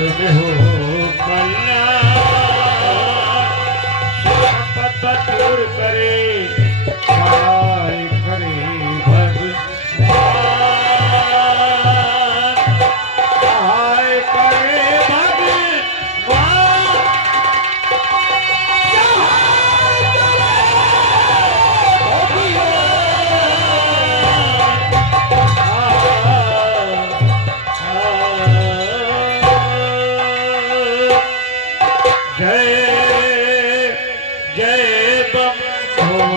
सुन हो कल्याण संपत दूर करे सहाय करे भगवान सहाय करे भगवान सहाय करे जय जय बम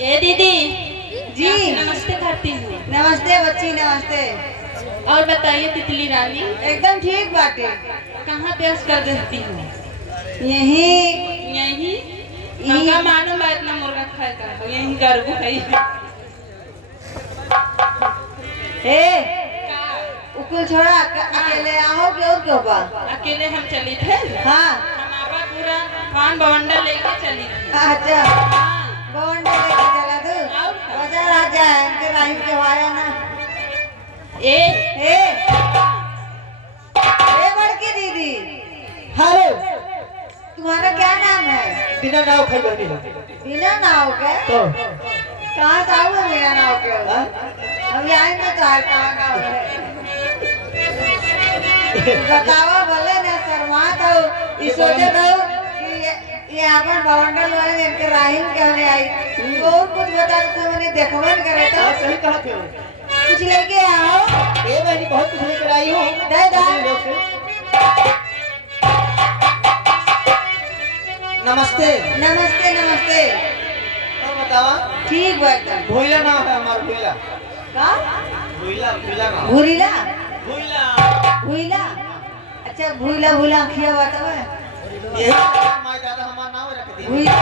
ए दीदी जी नमस्ते करती हूँ। नमस्ते बच्ची नमस्ते। और बताइए तितली रानी एकदम ठीक बाटे। कहाँ व्यस्त कर देती हूँ? यही यही हमका मालूम है इतना मुर्गा खाए का यही गरबू है। ए उकुल छोड़ा अकेले आओ क्यों बा? अकेले हम चली थे। हाँ हमारा पूरा खान बवंडा लेके चली थी। अच्छा हाँ, बवंडा लेके चला तू और क्या? बाजार आ जाए इनके राहिब के वाया ना। ए ए बड़की दीदी हेलो तुम्हारा क्या नाम है? बिना नाव खाई बनी है बिना नाव के? तो कहाँ से आओ बिना नाव के? हम आएंगे तो हर कहाँ नाव है बतावा बोले ना शर्मात हो ये सोचे तो कि ये अपन बवंडल वाले इनके राहिम के होने आई और कुछ बता तो मैंने देखवन करे तो सही कहा थे कुछ लेके आओ। ये बहनी बहुत कुछ लेकर आई हूँ दे दो। नमस्ते नमस्ते नमस्ते। और बतावा ठीक बा एकदम। भोइला नाम है हमारा भोइला का भोइला भोइला नाम भूरीला भोइला भूला? अच्छा भूला खिया बतावा यही माय दादा हमारा नाम रख दी भूला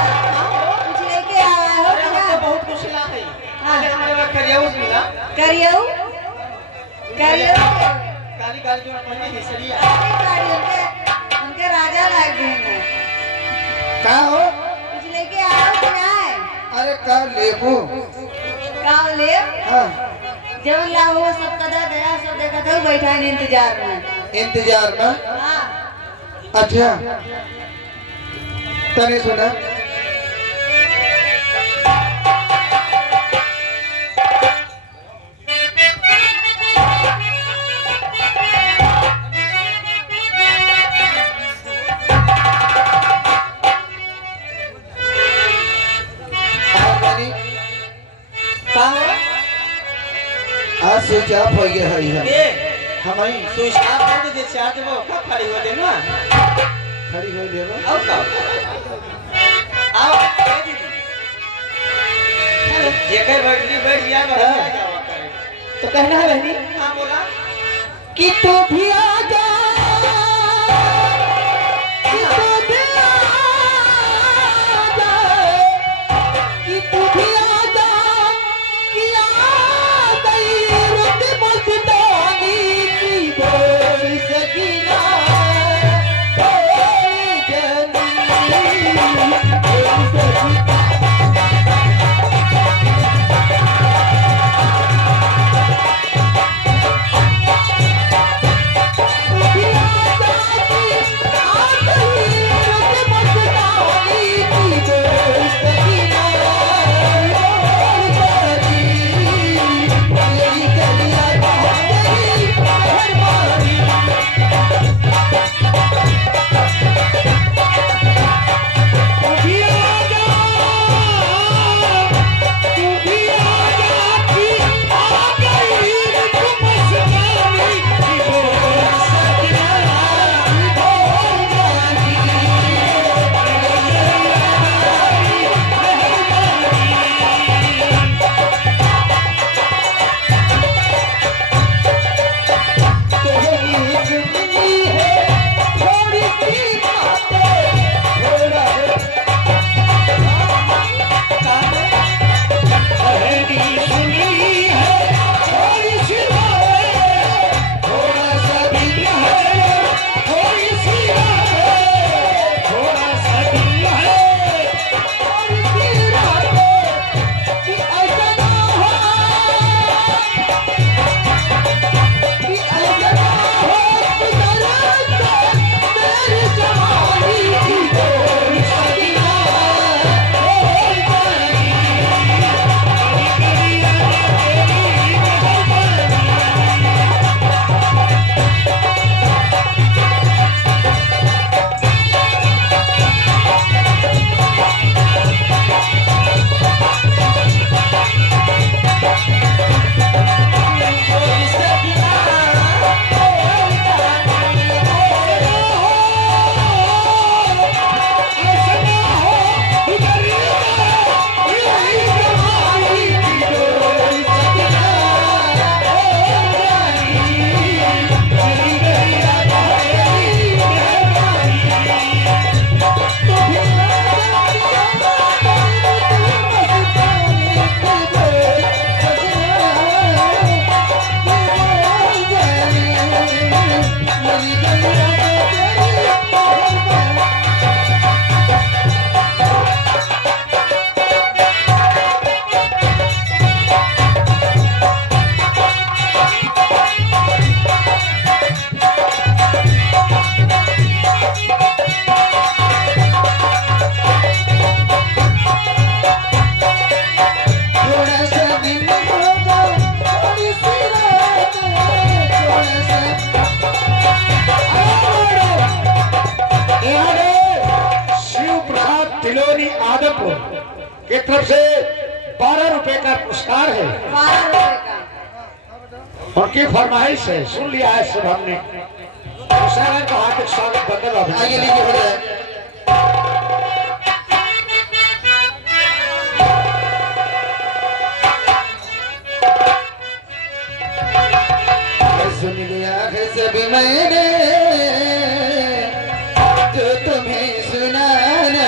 कुछ लेके आया हो अरे क्या? हमको बहुत कुछ ला है पहले हमारे बात करिए उस मिला करियो करियो काली काली जो पहले हिसरिया उनके राजा लायक हैं। का हो कुछ लेके आओ क्या है? अरे का लेबू का ले हां जब ला वो सब कदा दया सब देखा था बैठा है इंतजार में। इंतजार में हाँ अच्छा तने सुना आज स्विच ऑफ हो गया है हम ही स्विच ऑफ कर दे चार्ज वो कब खड़ी हो देना खड़ी हो देबो आओ का आओ ए दीदी जेकर बैटरी बैठ गया तो कहना है बहनी हां बोला कि तू भी आ जा कि तू भी आ जा कि तू भी आ जा कि आ गई रुत मस्तानी की बोल सकीना बोल जनी बोल सकीना तरफ से 12 रुपए का पुरस्कार है। 12 रुपए का। उनकी फरमाइश है, सुन लिया है सब हमने। सागर का हार्दिक स्वागत बदल आगे लीजिए हो जाए। सुन लिया है सब मैंने जो तुम्हें सुनाना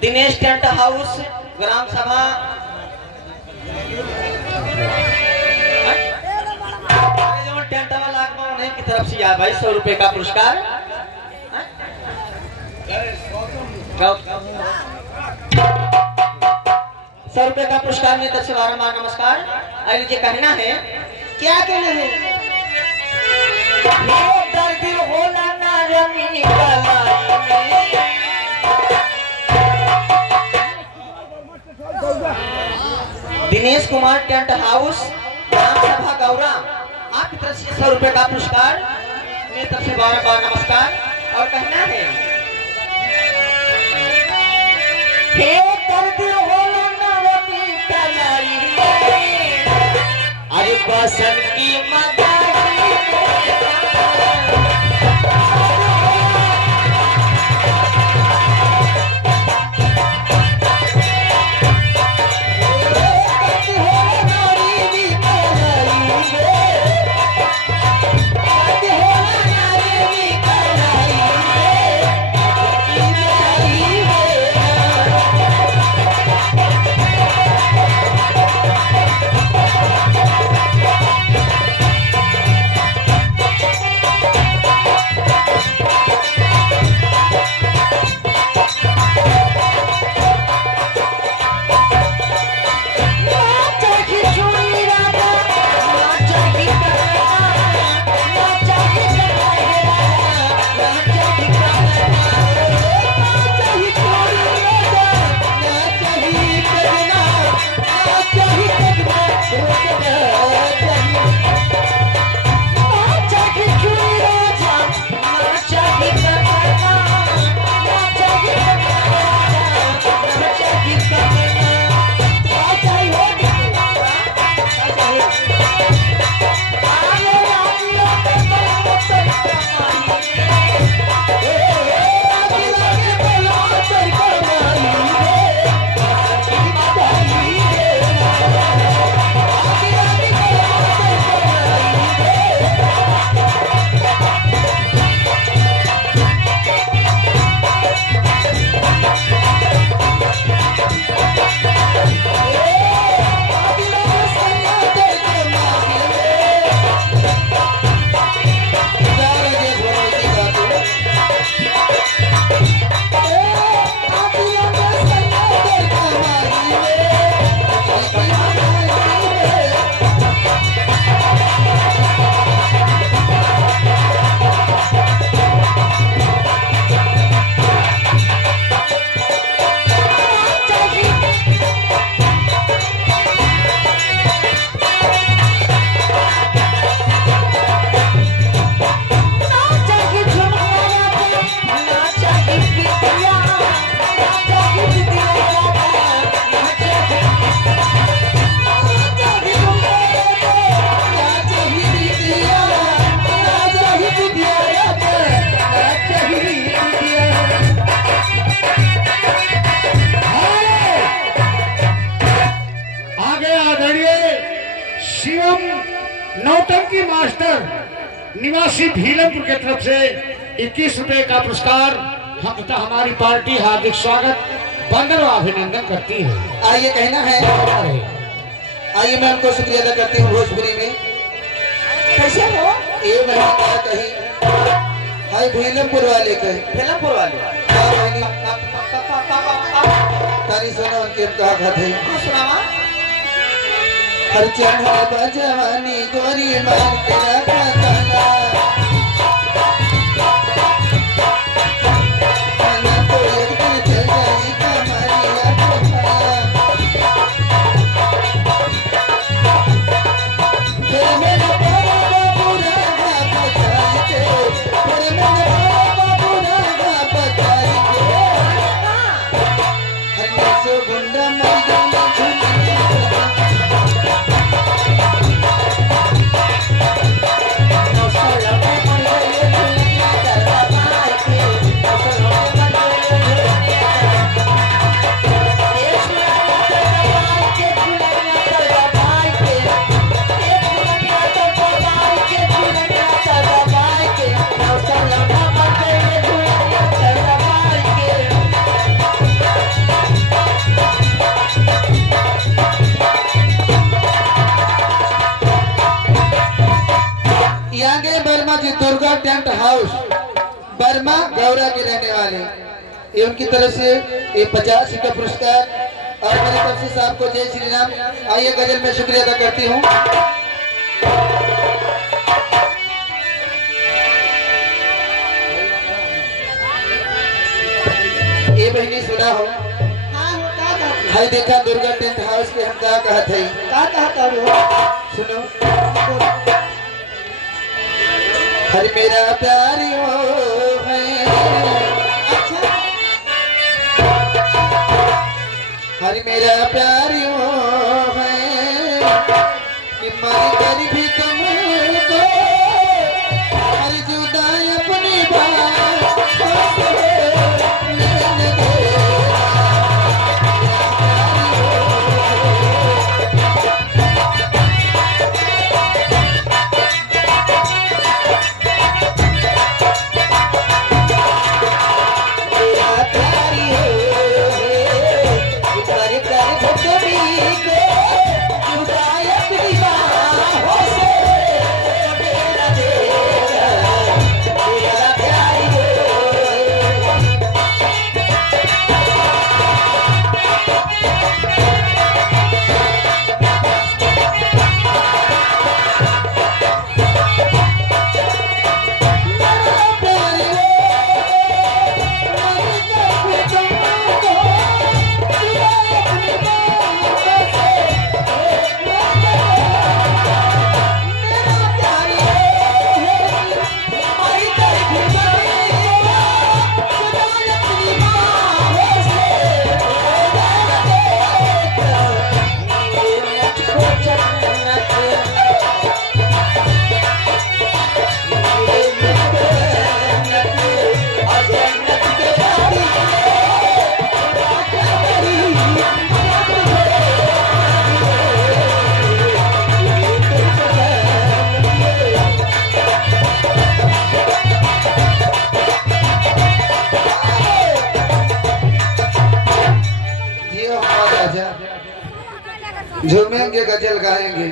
दिनेश टेंट हाउस ग्राम सभा जो टेंट वाला उन्हीं की तरफ से यार भाई 100 रुपए का पुरस्कार। 100 रुपए का पुरस्कार में तरफ से बारंबार नमस्कार। आइए जी कहना है, क्या कहना है? दर्द होला ना रमी दिनेश कुमार टेंट हाउस ग्राम सभा गौरा आपकी तरफ से 100 रुपए का पुरस्कार, मेरी तरफ से बार बार नमस्कार। और कहना है हे दर्द होला ना पीतलाई में अरे बसंती मदारी नौटंकी मास्टर निवासी भीलमपुर की तरफ से 21 रुपए का पुरस्कार हमारी पार्टी हार्दिक स्वागत बंदर व अभिनंदन करती है। आइए कहना है, आइए मैं उनको शुक्रिया अदा करती हूँ। भोजपुरी में कैसे हो ये बहनी क्या कही, हाय भीलमपुर वाले कहे, भीलमपुर वाले तारी सुनो उनके कहा खाते सुनावा। हर चढ़ा बजवानी गोरी मार के रखा ताला ना तो एक दिन चल जाई कमरिया फिर मैंने पूरा बचाई के, फिर मैंने पूरा बचाई के हन्ना से गुंडा मर गया Durga tent house Burma Gaura के रहने वाले, ये उनकी तरफ से ये 50 का पुरस्कार और मेरी तरफ से साहब को जय श्री राम। आइए गजल में शुक्रिया अदा करती हूँ। ये बहनी सुना हो हाय देखा दुर्गा टेंट हाउस के हम क्या कहते हैं, क्या कहता हो सुनो। हर मेरा प्यार है अच्छा अरे मेरा प्यार यूं है कि मर कर भी तुमको अरे जुदा अपनी बात झूमेंगे गजल गाएंगे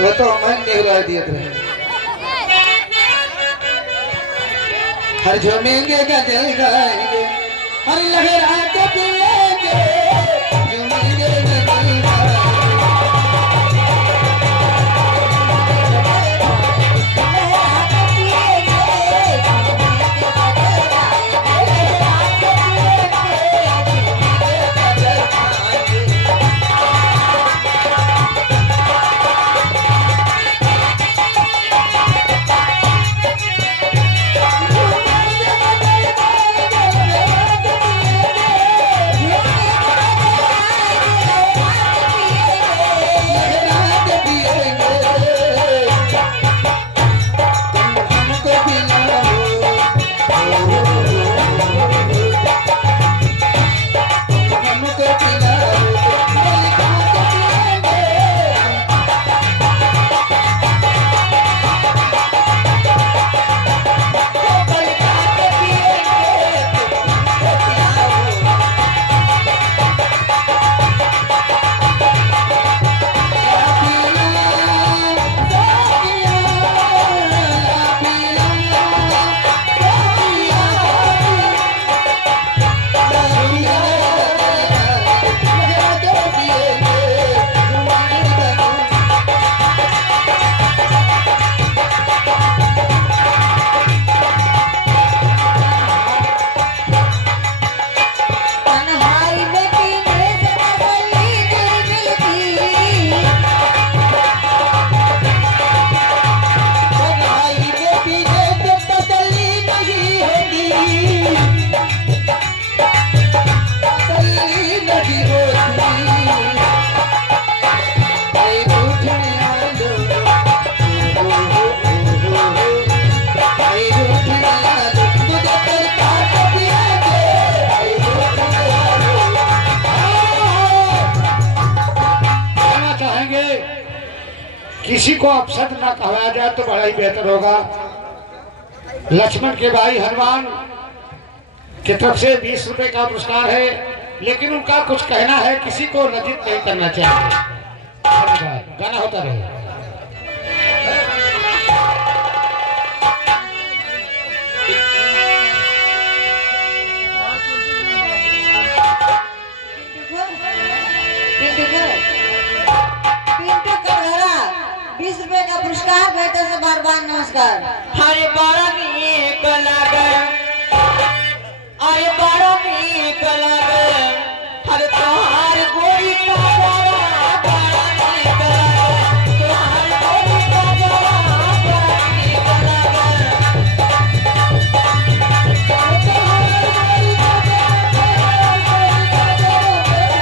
वो तो हम नहीं दिए थे हर झूमेंगे गजल गाएंगे हर लहरा के पिएंगे झूमेंगे गजल किसी को अपशब्द ना कहवाया जाए तो बड़ा ही बेहतर होगा। लक्ष्मण के भाई हनुमान की तरफ से 20 रुपए का पुरस्कार है, लेकिन उनका कुछ कहना है, किसी को लज्जित नहीं करना चाहिए। गाना होता रहे। पुरस्कार बेटे से बार बार नमस्कार। हरे बड़ा की कलागर, अरे बड़ा की कलागर, हर त्योहार गोरी का बड़ा बड़ा की कलागर, त्योहार गोरी का बड़ा बड़ा की कलागर, त्योहार गोरी का बड़ा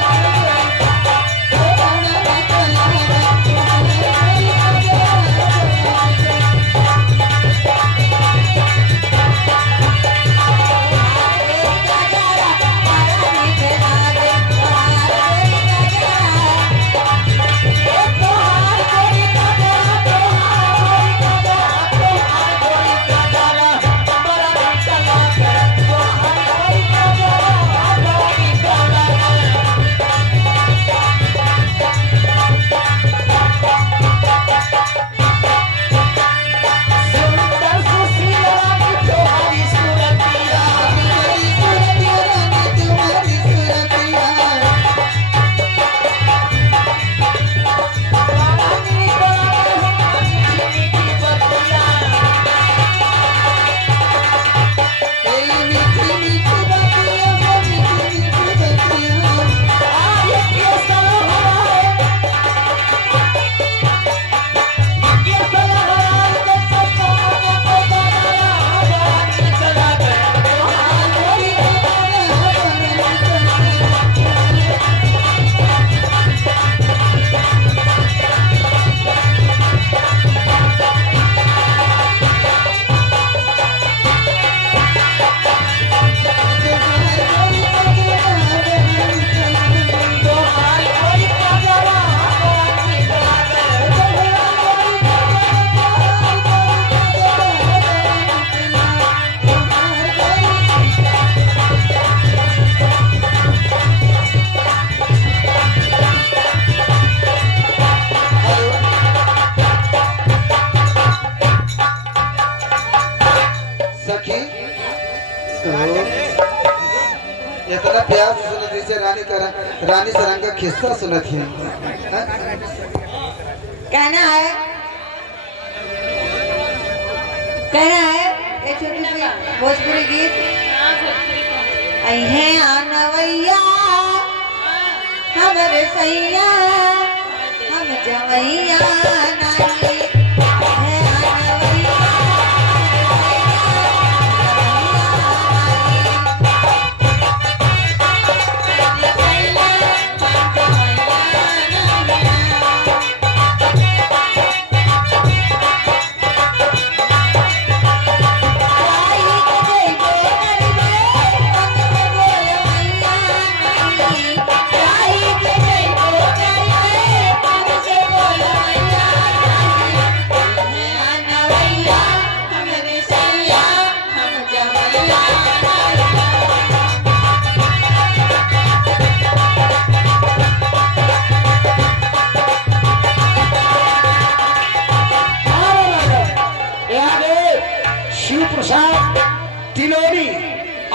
से रानी सरंग का किस्सा सुना थी। कहना है एक छोटी सी भोजपुरी गीत। अहे आनवैया हमरे सैया हम जवैया नहीं।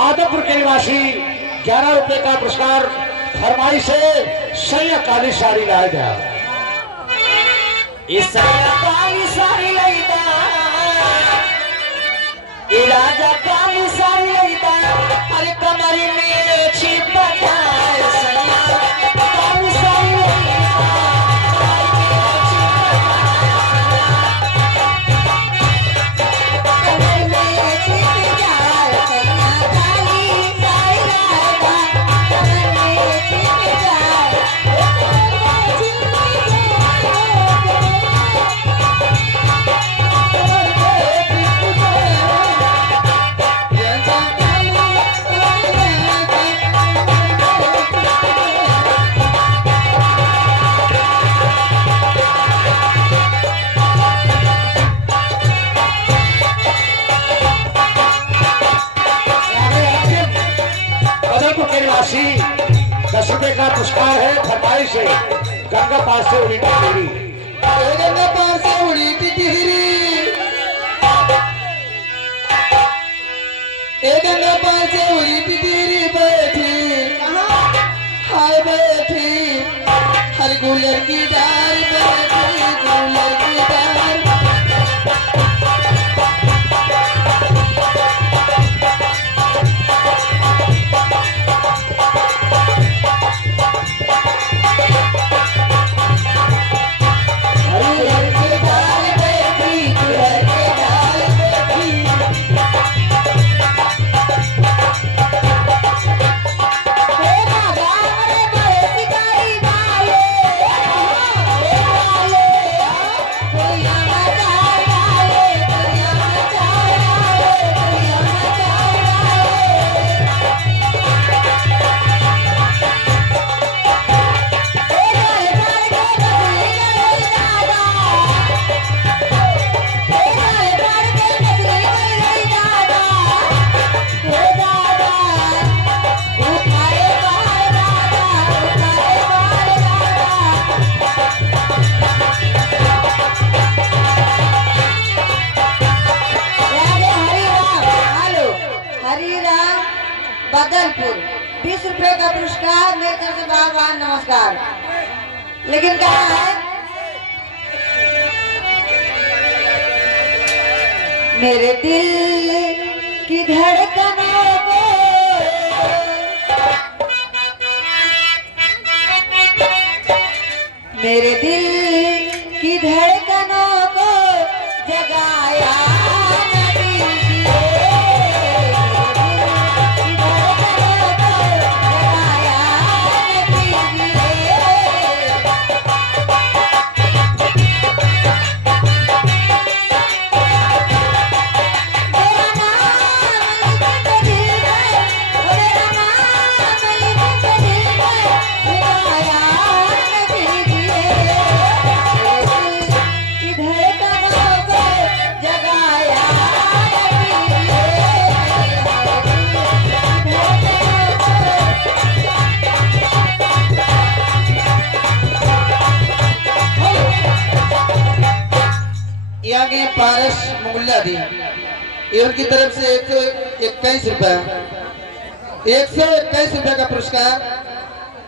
आदमपुर के निवासी 11 रुपए का पुरस्कार फरमाई से सैया काली साड़ी लाया गया। काली साड़ी लईदा राजा काली साड़ी लईदा अरे कमरी में छिपटा सैया काली साड़ी निवासी 10 रुपए का पुरस्कार है फरमाई से गंगा पास से उड़ी टिहरी। गंगा पास से उड़ी टिहरी गंगा पास से उड़ी टिहरी बैठी हाय बैठी हर गुलर की डार बैठी गुलर की डार। बदलपुर 20 रुपए का पुरस्कार मेरे तरफ से बार नमस्कार। लेकिन क्या है मेरे दिल की धड़कनों को मेरे दिल की धड़कनों को जगाया के पारस मुगल्ला दी ये उनकी तरफ से 121 रुपया 121 रुपया का पुरस्कार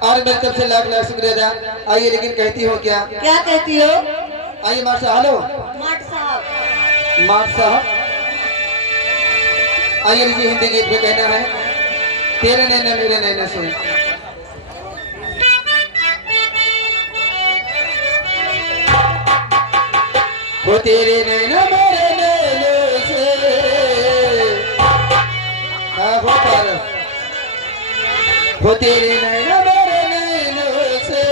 और मेरी तरफ से लाख लाख शुक्रिया। आइए लेकिन कहती हो क्या? क्या कहती हो? आइए मार साहब। हेलो मठ साहब। मार साहब आइए लीजिए। हिंदी गीत में कहना है तेरे नैना मेरे नैना से। वो तेरे नैना मेरे नैना से हो पारस। वो तेरे नैना मेरे नैना से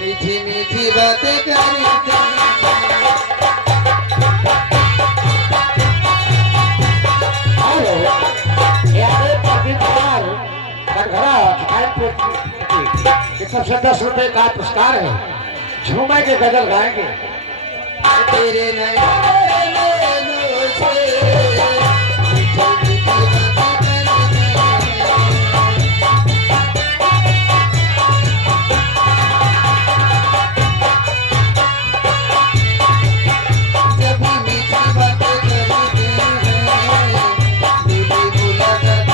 मीठी मीठी बातें करी। सबसे 10 रुपए का पुरस्कार है। झूमे के गजल गाएंगे। तेरे नैना मेरे नैना से मीठी मीठी बातें जब भी मीठी बातें करते हैं दिली मुलाकात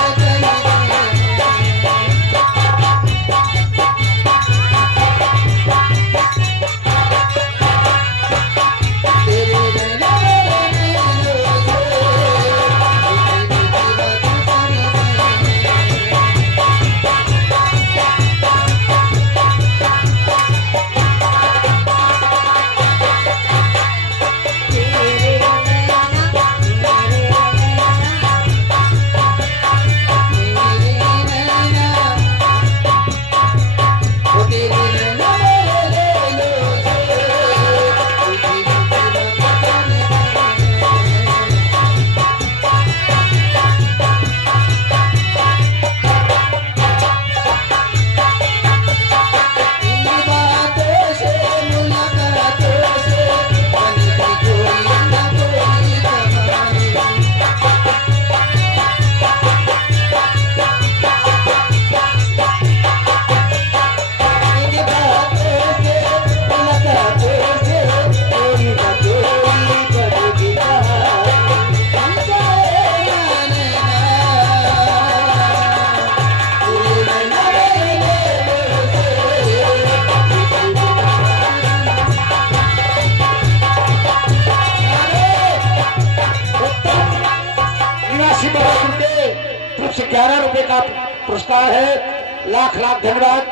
से 11 रुपए का पुरस्कार है। लाख लाख धन्यवाद।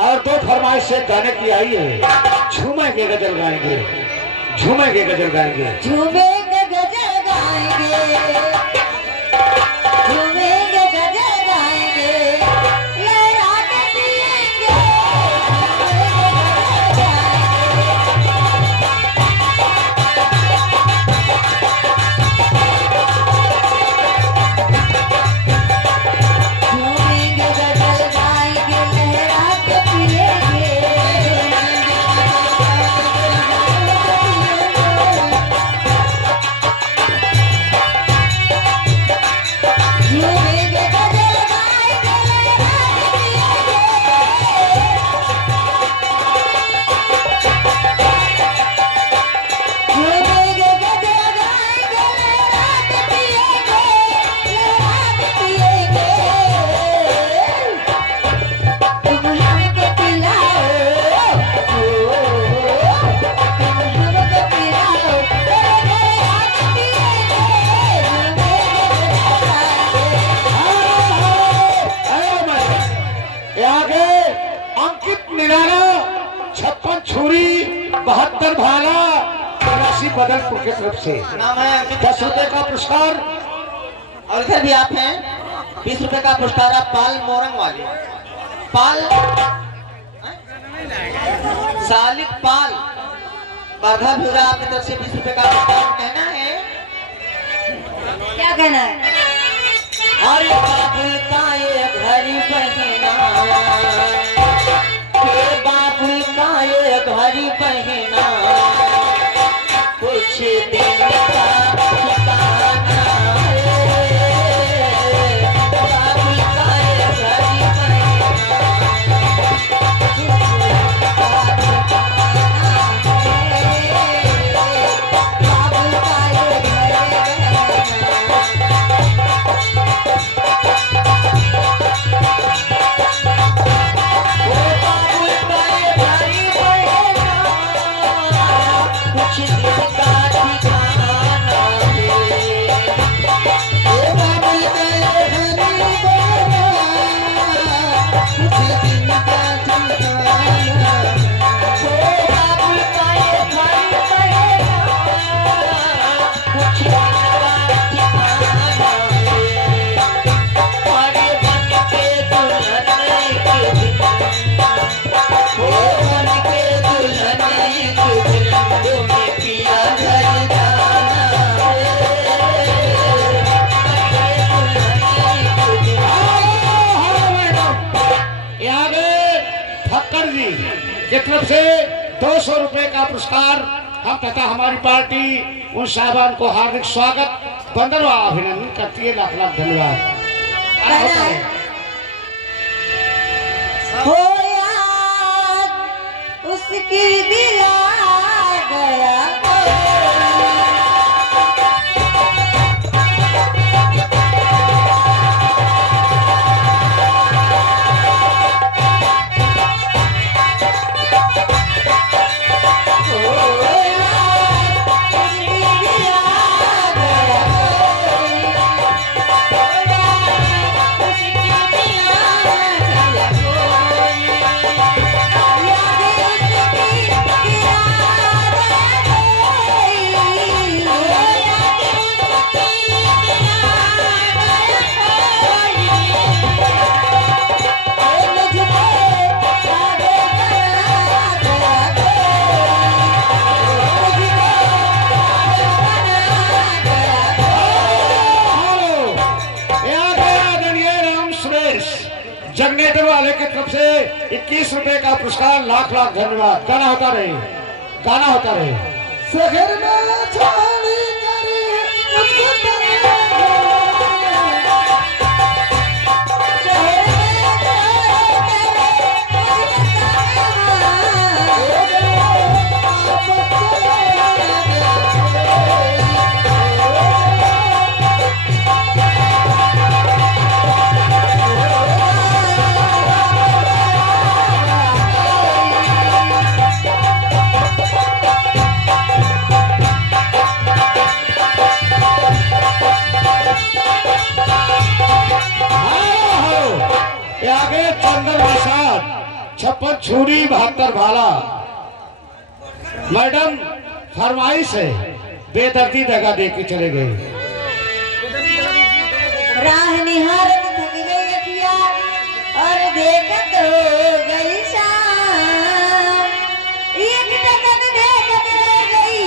और 2 फरमाइश से गाने की आई है। झूमेंगे गजल गाएंगे। झूमेंगे गजल गाएंगे। झूमेंगे गजल गाएंगे। झूमेंगे गजल गाएंगे। लहरा के पिएंगे। झूमेंगे गजल गाएंगे। लहरा के पिएंगे। झूमेंगे गजल गाएंगे। झूमेंगे गजल गाएंगे। लहरा के पिएंगे। लहरा के पिएंगे। तुम हमको पिलाओ। तुम हमको पिलाओ। तेरे घर आके पिएंगे। ये आगे अंकित निराला 56 छुरी 72 भाला राशि बदलपुर की तरफ से नाम है अंकित 10 रुपए का पुरस्कार। और इधर भी आप हैं 20 रुपए का पुरस्कार। आप पाल मोरंग वाले पाल सालिक पाल बाधा भूरा आपकी तरफ से 20 रुपए का पुरस्कार। कहना है क्या कहना है? और बाबुल का ये घड़ी बहना हे बाबुल का ये घड़ी बहना कुछ दिन का ठिकाना है। बाबुल का ये घड़ी बाबुल का ये घर ठक्कर जी की तरफ से 200 रुपए का पुरस्कार हम तथा हमारी पार्टी उन साहबान को हार्दिक स्वागत वंदन व अभिनंदन करती है। लाख लाख धन्यवाद। हो याद उसकी दिला गया जगनेटर वाले की तरफ से 21 रुपए का पुरस्कार। लाख लाख धन्यवाद। गाना होता रहे, गाना होता रहे। शहर में छाली करे मुझको आगे चंदन प्रसाद 56 छुरी 72 भाला। मैडम फरमाइश है, बेदर्दी दगा दे के चले गए। राह निहारत थक गई अखिया और देखत हो गई शाम। एक टकन देखत रह गई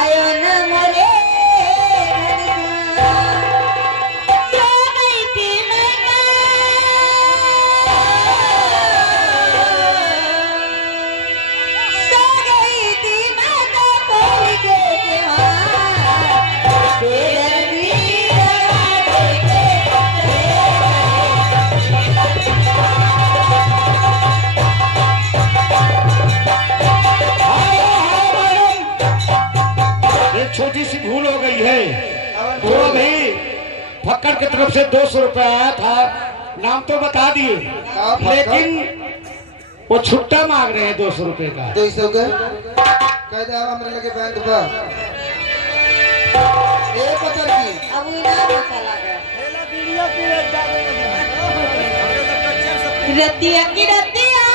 आयो न मोरे छोटी सी भूल हो गई है। तो अभी फक्कड़ की तरफ से 200 रुपए आया था, नाम तो बता दिए, लेकिन वो छुट्टा मांग रहे हैं 200 रुपए का। 200 का कह दे हमरे लगे बैंक पर एक बचर की अब इनाम चला गया। रतिया की रतिया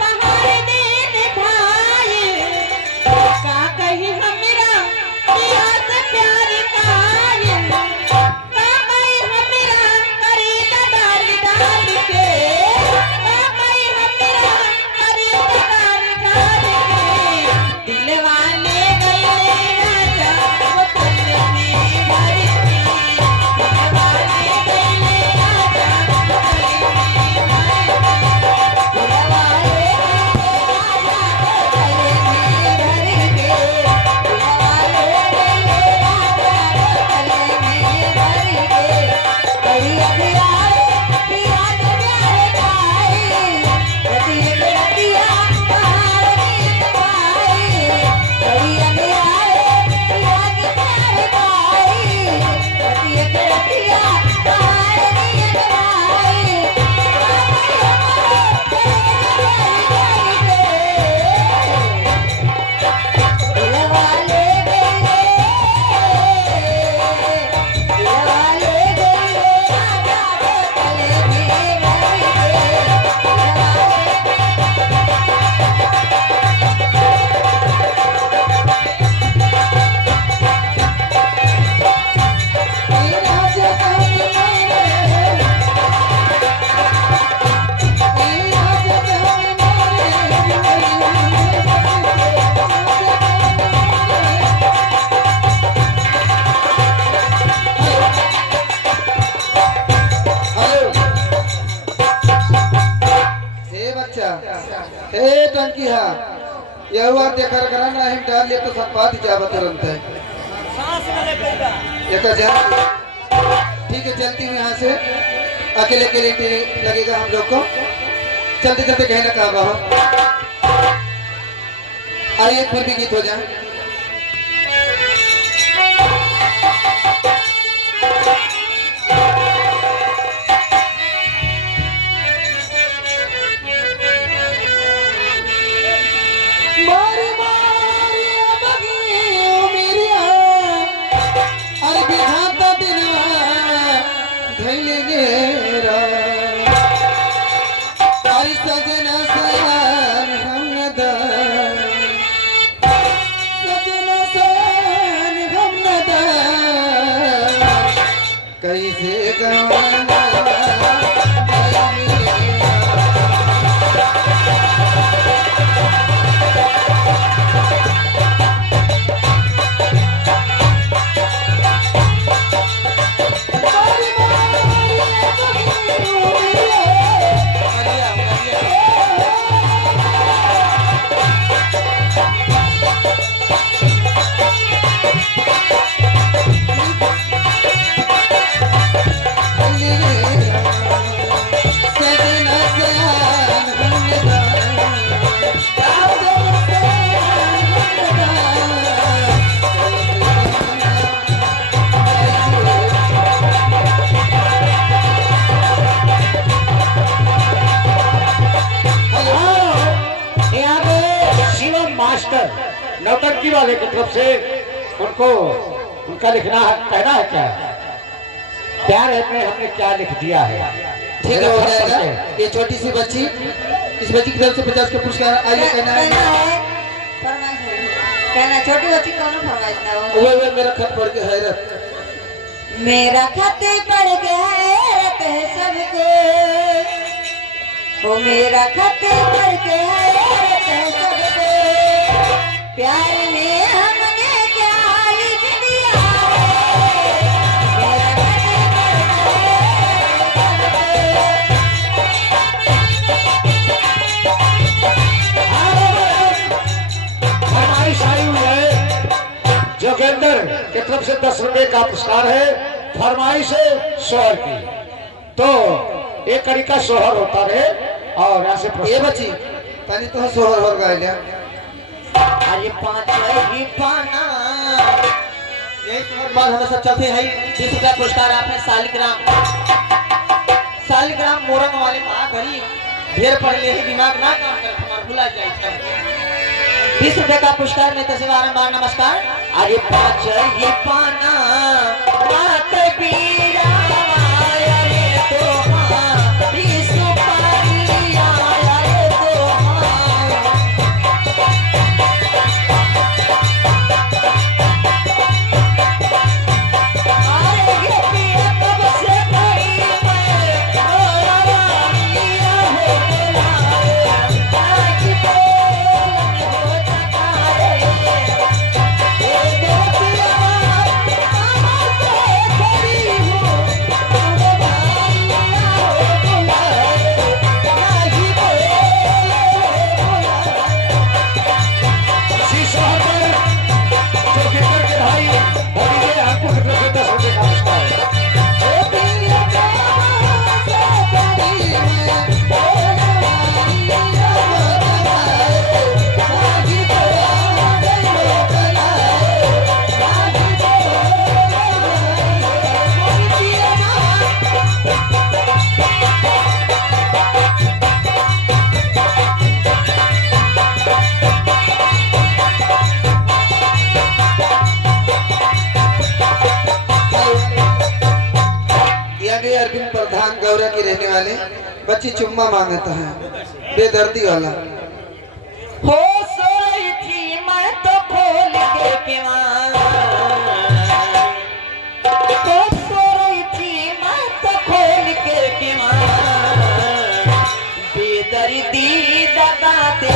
पहाड़ दिन भाई का कही हमरा पिया से प्यार काये का कही हमरा करी डाल डाल के का कही हमरा करी डाल डाल के दिल वाले गए राजा वो पल्ले में भर के दिल वाले गए राजा वो पल्ले में भर के अच्छा ए टंकी हा यह हुआ देखकर कराना हम डाल ले तो संपाद जावा तुरंत है ये तो जा ठीक है चलती हूँ यहाँ से अकेले अकेले लगेगा हम लोग को चलते चलते कहना कहा हो आइए फिर भी गीत हो जाए नौटंकी वाले की तरफ से उनको उनका लिखना है, कहना है क्या प्यार है में हमने क्या लिख दिया है। ठीक है हो जाएगा। ये छोटी सी बच्ची इस बच्ची की तरफ से 50 का पुरस्कार आइए कहना है कहना छोटी बच्ची कौन फरमाइश ना वो मेरा खत पढ़ के हैरत मेरा खत पढ़ के हैरत है सबको वो मेरा खत पढ़ के हैरत है सबको प्यार में हमने क्या लिख दिया फरमाइश आई हुई है जोगेंद्र की तरफ से 10 रुपए का पुरस्कार है। फरमाइश है सोहर की तो एक कड़ी का सोहर होता रहे और यहाँ से ये बच्ची पानी तो सोहर हो गया अरे पाँच ही पाना यही तुम्हारे बाद हमें सब चलते हैं 20 रुपया पुरस्कार आपने सालिग्राम मोरंग वाले माँ घरी ढेर पढ़ ले दिमाग ना काम कर हमारा भुला जाए 20 रुपये का पुरस्कार में तस्वीर बारंबार नमस्कार। अरे पाँच ही पाना मात बीरा आया रे तो हाँ 20 रुपया आया रे तो हाँ गौरा की रहने वाले बच्ची चुम्मा मांगता है बेदर्दी वाला हो सोई थी मैं तो खोल के केवान हो सोई थी मैं तो खोल के केवान बेदर्दी दबाते